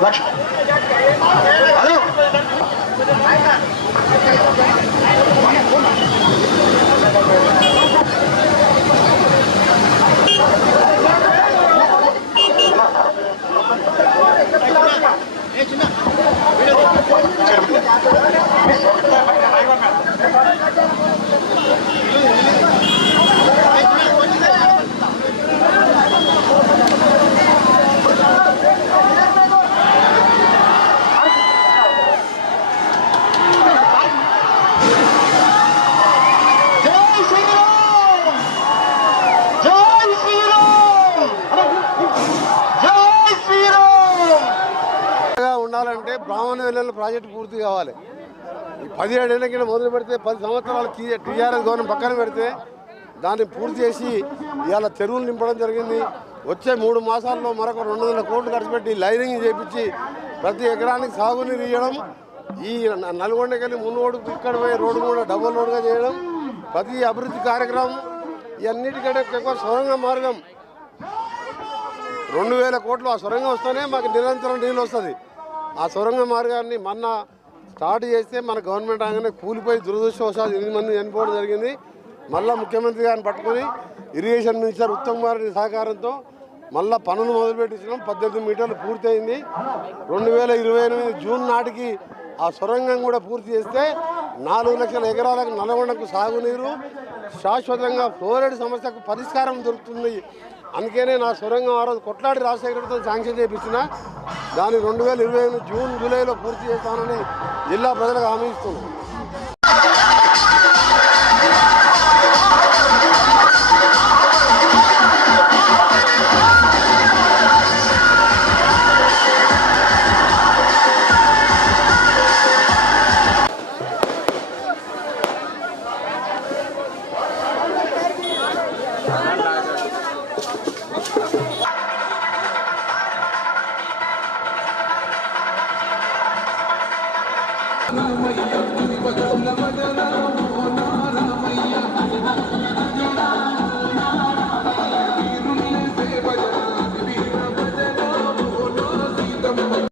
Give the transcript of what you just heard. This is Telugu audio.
హలో ఉండాలంటే బ్రాహ్మణ వెల్లుల్లి ప్రాజెక్టు పూర్తి కావాలి. ఈ 17 ఏళ్ళ కింద మొదలు పెడితే 10 సంవత్సరాలు టీఆర్ఎస్ గవర్నమెంట్ పక్కన పెడితే దాన్ని పూర్తి చేసి ఇవాళ చెరువులు నింపడం జరిగింది. వచ్చే 3 మాసాల్లో మరొక 200 కోట్లు ఖర్చు పెట్టి లైనింగ్ చేపించి ప్రతి ఎకరానికి సాగునీరు ఇవ్వడం, ఈ నల్గొండకెళ్ళి మున్నోడుకు ఇక్కడ పోయి రోడ్డు కూడా డబుల్ రోడ్డుగా చేయడం, ప్రతి అభివృద్ధి కార్యక్రమం ఇవన్నిటికంటే ఎక్కువ సొరంగ మార్గం 2000 కోట్లు. ఆ సొరంగం వస్తేనే మాకు నిరంతరం నీళ్ళు వస్తుంది. ఆ సొరంగ మార్గాన్ని మొన్న స్టార్ట్ చేస్తే మన గవర్నమెంట్ రాగానే కూలిపోయి దురదృష్టవశాలు 8 మంది చనిపోవడం జరిగింది. మళ్ళీ ముఖ్యమంత్రి గారిని పట్టుకొని ఇరిగేషన్ మినిస్టర్ ఉత్తమ్ కుమార్ రెడ్డి సహకారంతో మళ్ళీ పనులు మొదలుపెట్టించడం 18 మీటర్లు పూర్తయింది. 2028 జూన్ నాటికి ఆ సొరంగం కూడా పూర్తి చేస్తే 4 లక్షల ఎకరాలకు నల్గొండకు సాగునీరు, శాశ్వతంగా ఫ్లోరైడ్ సమస్యకు పరిష్కారం దొరుకుతుంది. అందుకనే నా సొరంగం ఆ రోజు కొట్లాడి రాజశేఖరతో శాంక్షన్ చేయించిన దాన్ని 2028 జూన్ జూలైలో పూర్తి చేస్తానని జిల్లా ప్రజలకు హామీ ఇస్తున్నాను. రామయ్య